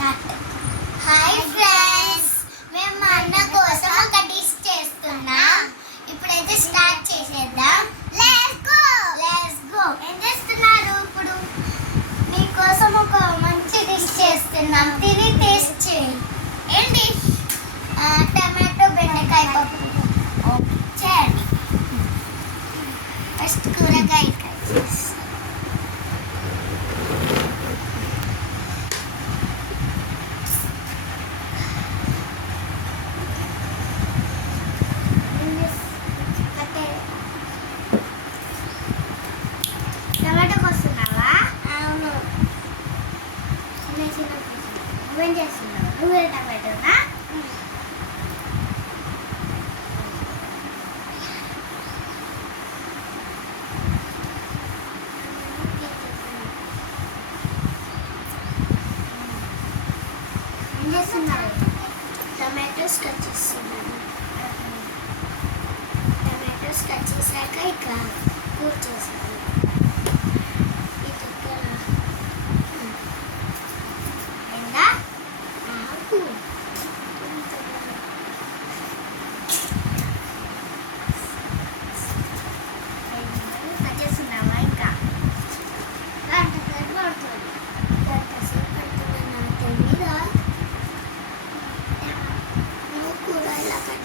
Hi friends, మేము మా అన్న కోసం ఒక డిష్ చేస్తున్నాం. ఇప్పుడైతే స్టార్ట్ చేసేద్దాం. Let's go. ఏం చేస్తున్నారు? ఇప్పుడు మీకోసం ఒక మంచి డిష్ చేస్తున్నాం. తిని టేస్ట్ చేయండి. ఏం డిష్? టమాటో బెండకాయ పప్పు చేయండి. ఫస్ట్ కూరగాయ కట్ చేస్తాం. టమాటోకి వస్తున్నావా? అవును. చిన్న చిన్న నువ్వేం చేస్తున్నావు? నువ్వే టమాటోనా? ఏం చేస్తున్నారు? టమాటోస్ కట్ చేస్తున్నాను. టమాటోస్ కట్ చేశాక ఇక కూర చేశాను.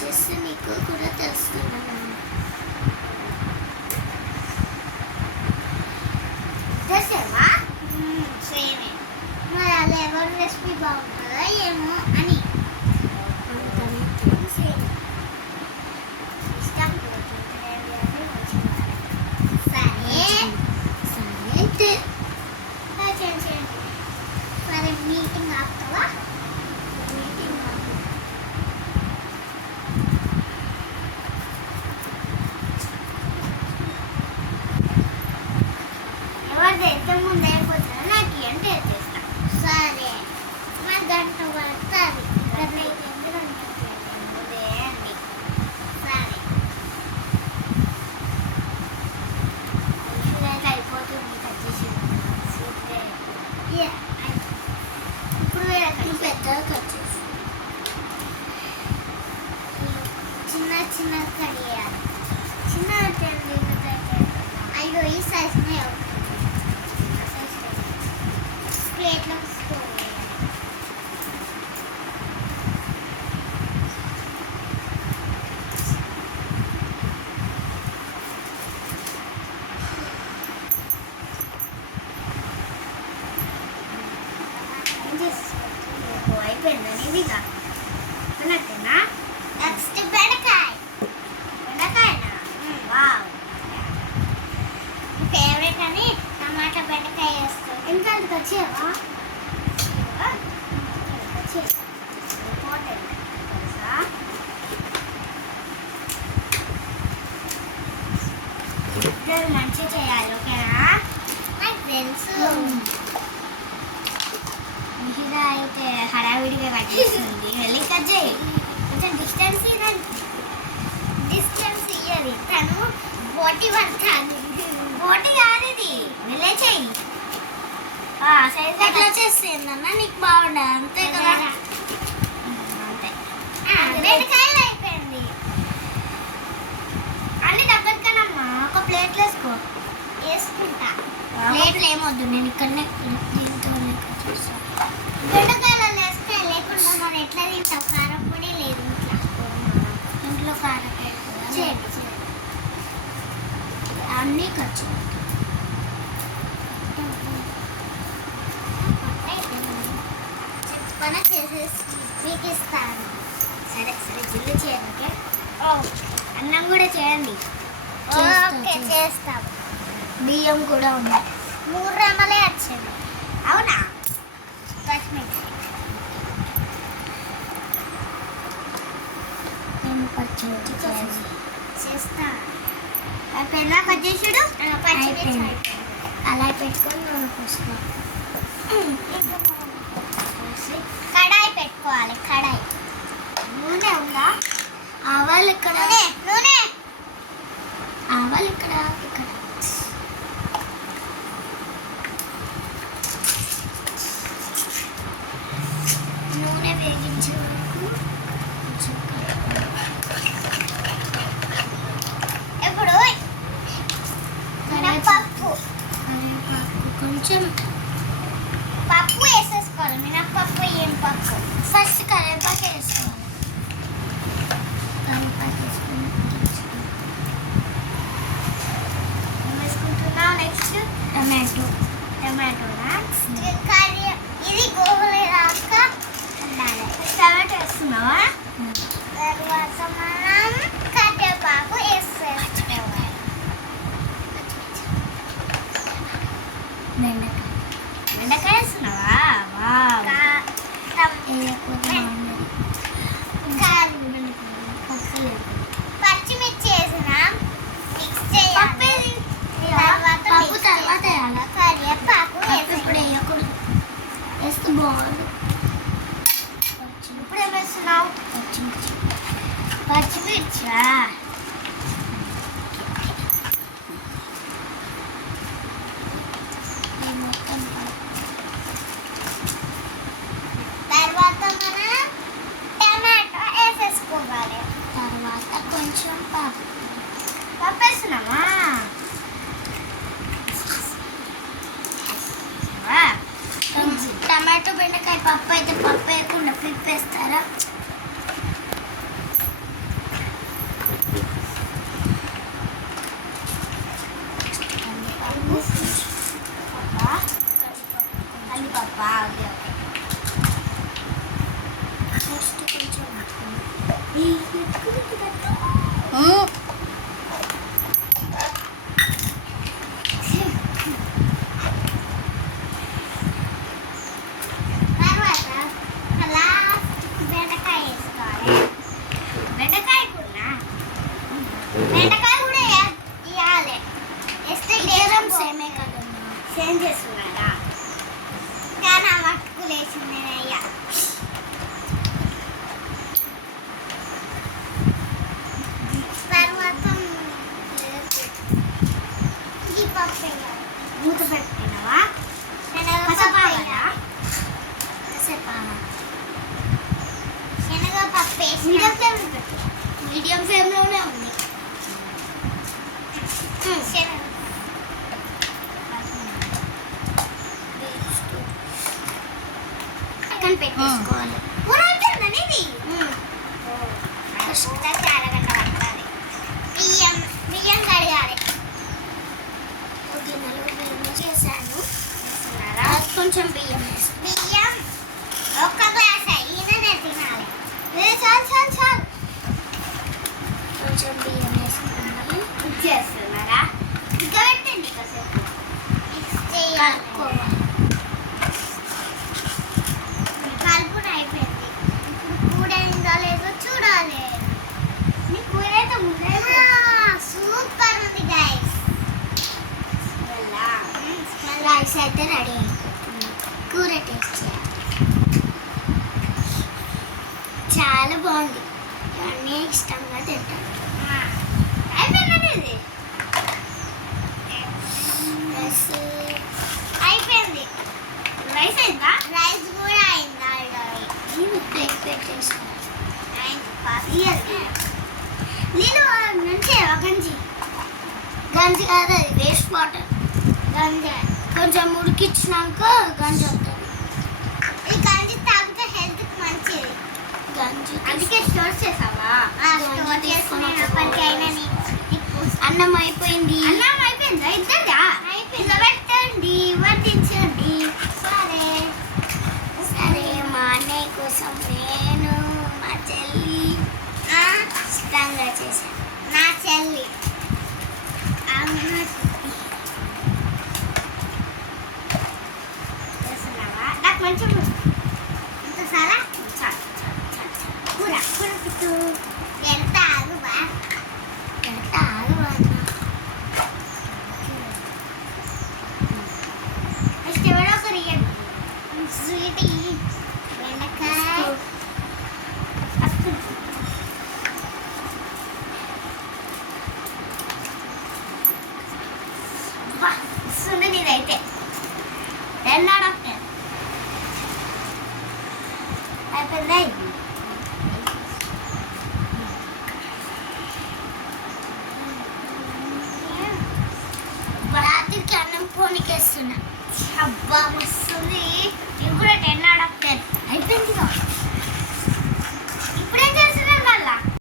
చేస్తే నీకు కూడా తెలుస్తున్నాను. చేసేవా? సేమే. మరి అలా ఎవరి రెసిపీ బాగుంటుందో ఏమో అని సేమ్ ఇష్టం. సరే చేయండి. సరే మీటింగ్ ఆపుతావా? మీటింగ్ ఆపు. ఎంత ముందు అయిపోతుందో నాకు అంటే చేస్తాను. సరే, మరి గంట పడుతుంది. అండి సరే, అయితే అయిపోతుంది. కట్ చేసి ఇప్పుడు పెద్దగా కట్ చేసి చిన్న చిన్న కట్ చేయాలి. చిన్న అయ్యో ఈ సైజునే ప్లేట్లో అయిపోయిందని ఇదిగా అన్నట్టేనా? నెక్స్ట్ బెండకాయ. బెండకాయనా? వావ్, ఫేవరెట్ అని టమాటా బెండకాయ వేస్తాం. ఇంకా వచ్చేవా? మంచిగా చేయాలి, ఓకేనా? నాకు తెలుసు. మిహిరా అయితే హడావిడిగా కట్ చేస్తుంది. వెళ్ళి కట్ చేయి. కొంచెం డిస్టెన్స్ ఇయ్యది. తను బోటి పడతాను. బోటి కాదు ఇది, వెళ్ళే చెయ్యి. సైజ్ ఎట్లా చేస్తుందన్న నీకు బాగుండదు అంతే కదా? అంతే. బెండకాయలు అయిపోయింది. అన్ని దగ్గరకనమ్మా ఒక ప్లేట్లో వేసుకుంటా. ప్లేట్లు ఏమొద్దు, నేను ఇక్కడనే దీంతో బెండకాయలు వేస్తే లేకుండా మరి ఎట్లా తింటావు? కారం పొడి లేదు ఇంట్లో కారం చేయండి. అన్నీ ఖర్చు పని చేసేసి మీకు ఇస్తాను. సరే సరే, జిల్లు చేయండి. ఓకే, అన్నం కూడా చేయండి. ఓకే, చేస్తాం. బియ్యం కూడా ఉంది. 3 రమ్మలే వచ్చింది. అవునా? నేను పచ్చిమిర్చి చేస్తా. అయిపోయిందా కట్ చేసుడు? అలా పెట్టుకొని నూనె పోసుకో. కడాయి పెట్టుకోవాలి. కడాయి నూనె ఉందా? ఆవాలు ఇక్కడ. నూనె ఆవాలు ఇక్కడ. ఇంచు వరకు కొంచెం ఇప్పుడు మినపప్పు కొంచెం పప్పు వేసేసుకోవాలి. మినపప్పు ఏం పప్పు ఫస్ట్ కరివేపాకు వేసుకోవాలి. కరివేపాకు వేసుకుంటున్నాం. నెక్స్ట్ టమాటోనా కర్రీ ఇది గోగులు రాక ఉండాలి. టమాటో వేస్తున్నావా? తర్వాత మనం కరివేపాకు వేసేసుకోవాలి. బెండకాయ వేస్తున్నావా? పచ్చిమిర్చి వేసిన మిక్స్ చేయాలి. పప్పు తర్వాత కరివేపాకు ఇప్పుడు వేయకూడదు, వేస్తే బాగుంది. ఇప్పుడు ఏం వేస్తున్నావు? పచ్చిమిర్చా తర్వాత మనం టమాటో వేసేసుకోవాలి. తర్వాత కొంచెం పప్పు వేస్తున్నామా? టమాటో బెండకాయ పప్పు అయితే పప్పు వేయకుండా పిప్పేస్తారా? సేమ్ చేస్తున్నారా? కానీ మట్టుకు లేచిందయ్యా. తర్వాత ఈ పప్పు మూత పెట్టినావా? శనగపప్పు మీడియం ఫ్లేమ్లోనే ఉంది. పెట్టేసుకోవాలి. బియ్యం కడగాలి. చేశాను. కొంచెం బియ్యం ఒక్క గ్లాస్ అయినా తినాలి. చాలు కొంచెం బియ్యం వేసుకున్నాను. చేస్తున్నారా? ఇంకా పెట్టండి కాసేపు. మిక్స్ చేయాలి. అయిపోయింది. ఇప్పుడు కూర అయిందో లేదో చూడాలి. మీ కూర అయితే ముందే సూపర్ ఉంది గైస్. రైస్ అయితే రెడీ అయిపోతుంది. కూర టేస్ట్ చేయాలి. చాలా బాగుంది. అన్నీ ఇష్టంగా తింటాను. అయిపోయిందండి ఇది. అయిపోయింది. రైస్ అయిందా? రైస్ కూడా అయిందా? నేను గంజి కాదు, అది వేస్ట్ వాటర్. గంజి కొంచెం ఉడికించినాక గంజి వస్తుంది. ఈ గంజి తాగితే హెల్త్కి మంచిది. గంజి అందుకే స్టోర్ చేసావా? స్టోర్ చేసుకునేప్పటికైనా అన్నం అయిపోయింది. అన్నం అయిపోయిందా? ఇద్దరుగా అయిపోయింది. పెట్టండి, వడ్డించండి. సరే మా అన్నయ్య కోసం నేను మా చెల్లి ఇష్టంగా చేశాను. నా చెల్లి చేస్తున్నావా? నాకు మంచిగా ఇంత చాలా కూర పెట్టు. ఎంత ఆగువా ఎవరో ఒకరు స్వీట్ బెండకాయ అయిపోయింది. రాత్రికి అన్నం పోనీకేస్తున్నా. అబ్బా వస్తుంది. నేను కూడా